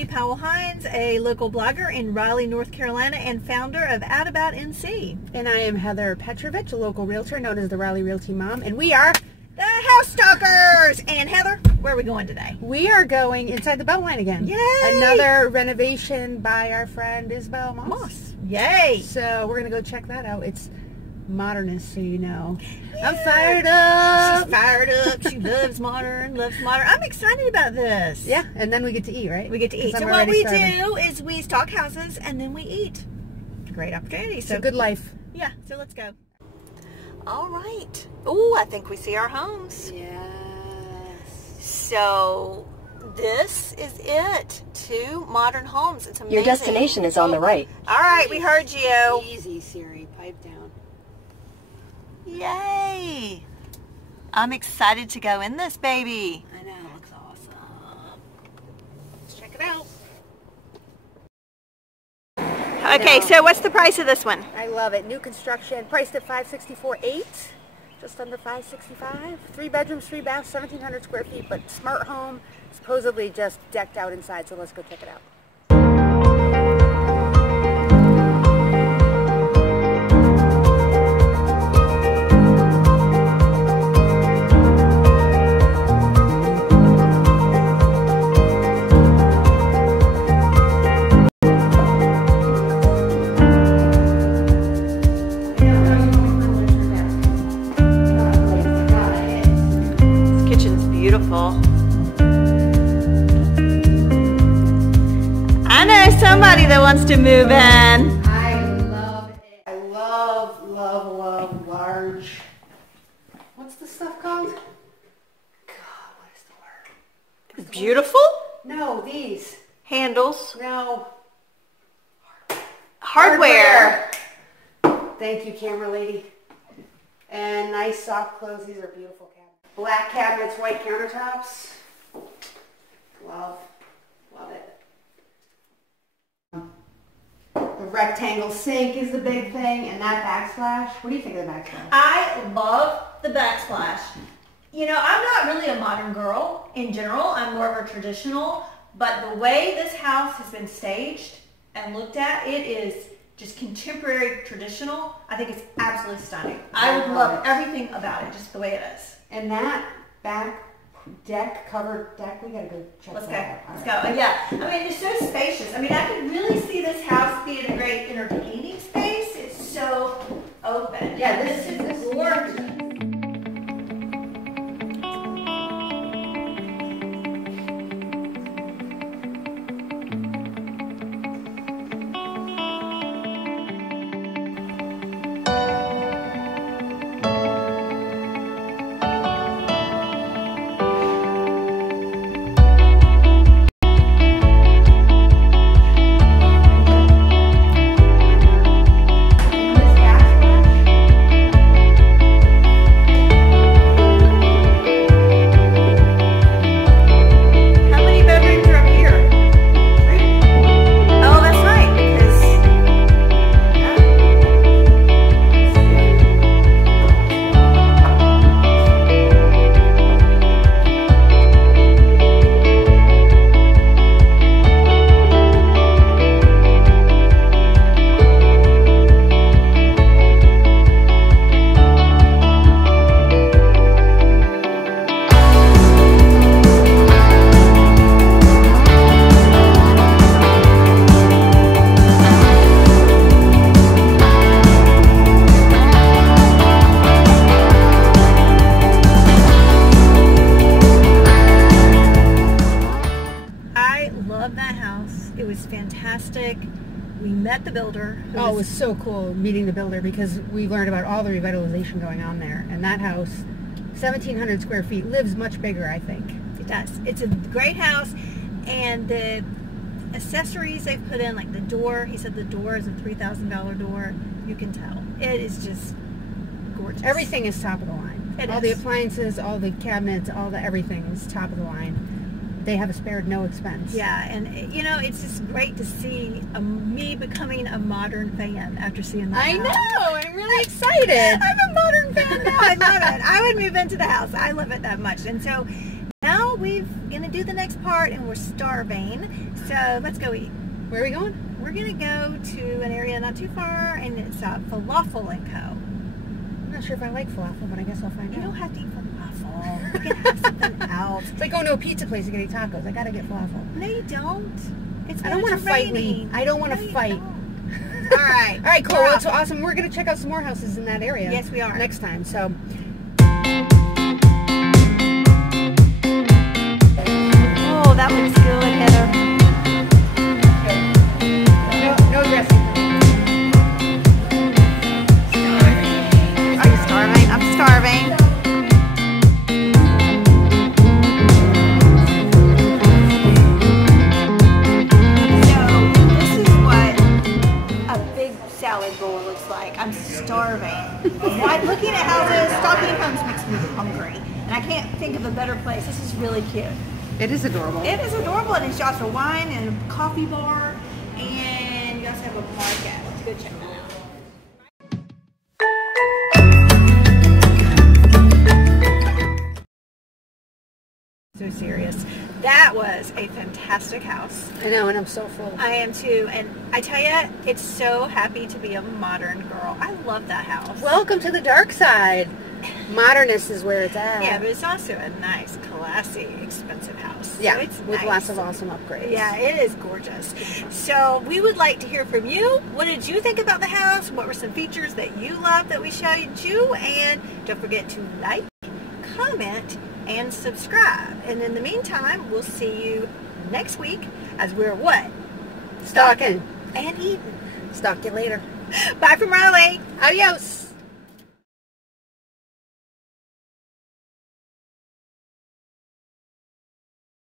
Leigh Powell Hines, a local blogger in Raleigh, North Carolina, and founder of Out About NC. And I am Taylor Petrovich, a local realtor known as the Raleigh Realty Mom, and we are the House Stalkers. And Heather, where are we going today? We are going inside the beltline again. Yay! Another renovation by our friend Isabel Moss. Yay! So we're going to go check that out. It's modernist, so you know. Yeah. I'm fired up. She's fired up. She loves modern, I'm excited about this. Yeah, and then we get to eat, right? We get to eat. So what we do is we stalk houses and then we eat. Great opportunity. So good life. Yeah, so let's go. All right. Oh, I think we see our homes. Yes. So this is it. 2 modern homes. It's amazing. Your destination is on the right. All right, we heard you. Easy, Siri. Pipe down. Yay! I'm excited to go in this baby. I know, it looks awesome. Let's check it out. Okay, so what's the price of this one? I love it. New construction, priced at $564,800, just under $565. 3 bedrooms, 3 baths, 1,700 square feet, but smart home, supposedly just decked out inside. So let's go check it out. I know somebody that wants to move in. I love it. I love large. What's the stuff called? God, what is the word? Beautiful? No, these. Handles. No. Hardware. Thank you, camera lady. And nice soft clothes. These are beautiful cabinets. Black cabinets, white countertops. Love it. The rectangle sink is the big thing, and that backsplash. What do you think of the backsplash? I love the backsplash. You know, I'm not really a modern girl in general. I'm more of a traditional, but the way this house has been staged and looked at, it is just contemporary traditional. I think it's absolutely stunning. I would love everything about it, just the way it is. And that back deck, covered deck, we gotta go check that out. Let's go. Yeah, I mean, it's so spacious. I mean, I could really see this house being a great entertaining space. It's so open. Yeah, this is gorgeous. It was fantastic. We met the builder. It was so cool meeting the builder because we learned about all the revitalization going on there. And that house, 1,700 square feet, lives much bigger, I think. It does. It's a great house, and the accessories they've put in, like the door, he said the door is a $3,000 door. You can tell. It is just gorgeous. Everything is top of the line. All the appliances, all the cabinets, all the everything is top of the line. They have spared no expense. Yeah, and you know, it's just great to see me becoming a modern fan after seeing that. I know, I'm really excited. I'm a modern fan now. I love it. I would move into the house. I love it that much. And so now we're gonna do the next part, and we're starving. So let's go eat. Where are we going? We're gonna go to an area not too far, and it's Falafel & Co. I'm not sure if I like falafel, but I guess I'll find You out. don't have to eat falafel. You can have something else. It's like going to a pizza place to get tacos. I gotta get falafel. No, you don't. It's I don't want to fight, Lee. I don't want to fight. All right. All right, cool. Well, it's awesome. We're gonna check out some more houses in that area. Yes, we are. Next time. So. Oh, that looks good, Heather. No dressing. Are you starving? I'm starving. So, this is what a big salad bowl looks like. I'm starving. Why, looking at houses, stalking homes makes me hungry. And I can't think of a better place. This is really cute. It is adorable. It is adorable, and it's also wine and a coffee bar, and you also have a market. Let's go check that out. So serious. That was a fantastic house. I know, and I'm so full. I am too, and I tell you, it's so happy to be a modern girl. I love that house. Welcome to the dark side. Modernist is where it's at. Yeah, but it's also a nice, classy, expensive house. Yeah, so it's with nice. lots of awesome upgrades. Yeah, it is gorgeous. So we would like to hear from you. What did you think about the house? What were some features that you loved that we showed you? And don't forget to like, comment, and subscribe. And in the meantime, we'll see you next week as we're what? Stalking. And eating. Stalk you later. Bye from Raleigh. Adios.